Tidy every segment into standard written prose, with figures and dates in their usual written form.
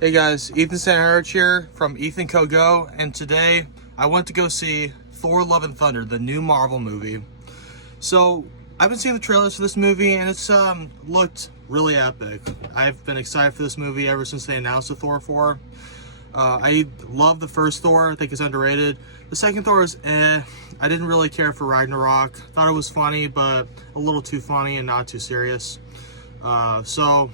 Hey guys, Ethan Sanharich here from Ethan Co Go, and today I went to go see Thor Love and Thunder, the new Marvel movie. So I've been seeing the trailers for this movie and it's looked really epic. I've been excited for this movie ever since they announced the Thor 4. I love the first Thor, I think it's underrated. The second Thor is I didn't really care for Ragnarok. Thought it was funny, but a little too funny and not too serious. So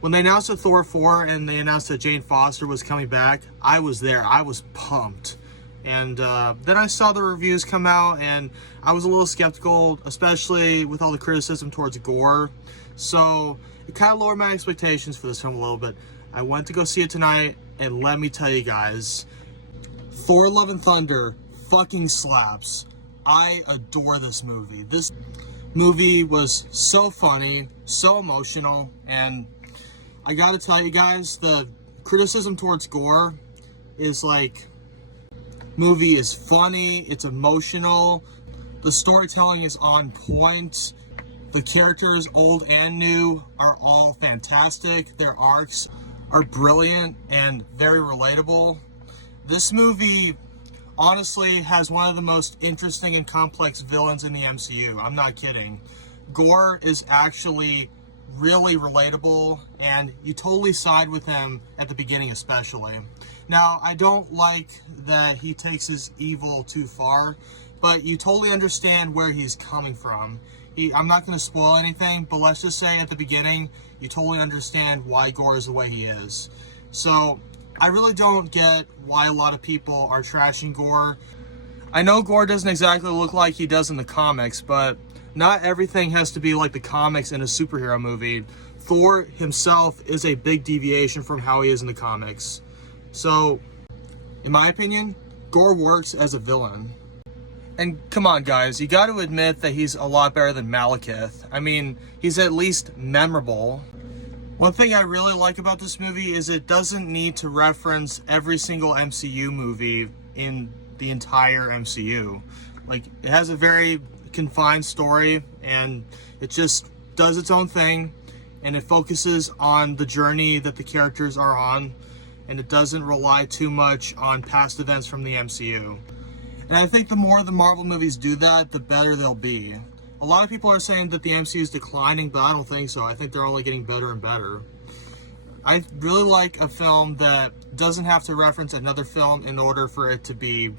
when they announced the Thor 4 and they announced that Jane Foster was coming back, I was there. I was pumped. And then I saw the reviews come out and I was a little skeptical, especially with all the criticism towards gore. So it kind of lowered my expectations for this film a little bit. I went to go see it tonight, and let me tell you guys, Thor Love and Thunder fucking slaps. I adore this movie. This movie was so funny, so emotional, and I gotta tell you guys, the criticism towards gore is like, movie is funny, it's emotional, the storytelling is on point, the characters, old and new, are all fantastic, their arcs are brilliant and very relatable. This movie honestly has one of the most interesting and complex villains in the MCU. I'm not kidding. Gore is actually really relatable, and you totally side with him at the beginning especially. Now, I don't like that he takes his evil too far, but you totally understand where he's coming from. I'm not going to spoil anything, but let's just say at the beginning, you totally understand why Gore is the way he is. So, I really don't get why a lot of people are trashing Gore. I know Gore doesn't exactly look like he does in the comics, but not everything has to be like the comics in a superhero movie. Thor himself is a big deviation from how he is in the comics. So, in my opinion, Gore works as a villain. And come on guys, you got to admit that he's a lot better than Malekith. I mean, he's at least memorable. One thing I really like about this movie is it doesn't need to reference every single MCU movie in the entire MCU. Like, it has a very confined story and it just does its own thing, and it focuses on the journey that the characters are on, and it doesn't rely too much on past events from the MCU. And I think the more the Marvel movies do that, the better they'll be. A lot of people are saying that the MCU is declining, but I don't think so. I think they're only getting better and better. I really like a film that doesn't have to reference another film in order for it to be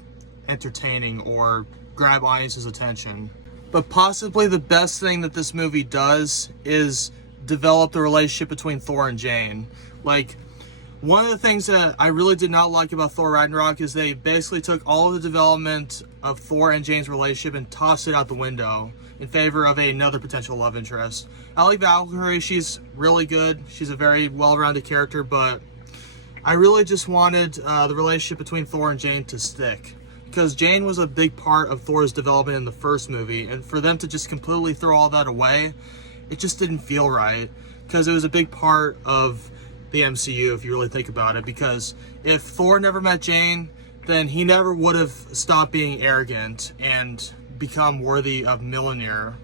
entertaining or grab audience's attention. But possibly the best thing that this movie does is develop the relationship between Thor and Jane. Like, one of the things that I really did not like about Thor Ragnarok is they basically took all of the development of Thor and Jane's relationship and tossed it out the window in favor of another potential love interest. I like Valkyrie, she's really good. She's a very well-rounded character, but I really just wanted the relationship between Thor and Jane to stick, because Jane was a big part of Thor's development in the first movie, and for them to just completely throw all that away, it just didn't feel right, because it was a big part of the MCU if you really think about it. Because if Thor never met Jane, then he never would have stopped being arrogant and become worthy of Mjolnir.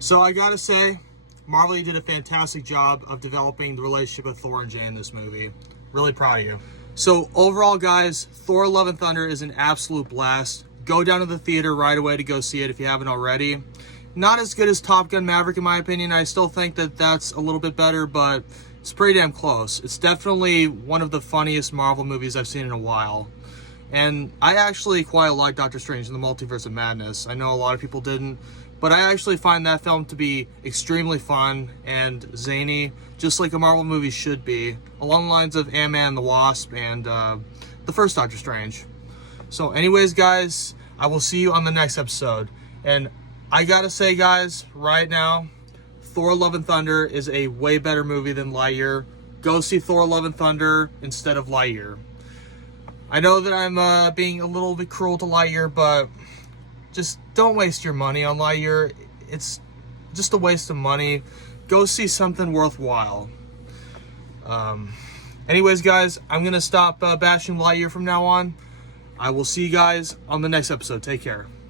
So I gotta say, Marvel, you did a fantastic job of developing the relationship of Thor and Jane in this movie. Really proud of you. So overall guys, Thor Love and Thunder is an absolute blast. Go down to the theater right away to go see it if you haven't already. Not as good as Top Gun Maverick in my opinion. I still think that that's a little bit better, but it's pretty damn close. It's definitely one of the funniest Marvel movies I've seen in a while. And I actually quite like Doctor Strange in the Multiverse of Madness. I know a lot of people didn't, but I actually find that film to be extremely fun and zany, just like a Marvel movie should be, along the lines of Ant-Man and the Wasp and the first Doctor Strange. So anyways guys, I will see you on the next episode. And I gotta say guys, right now, Thor Love and Thunder is a way better movie than Lightyear. Go see Thor Love and Thunder instead of Lightyear. I know that I'm being a little bit cruel to Lightyear, but just don't waste your money on Lightyear. It's just a waste of money. Go see something worthwhile. Anyways guys, I'm gonna stop bashing Lightyear from now on. I will see you guys on the next episode. Take care.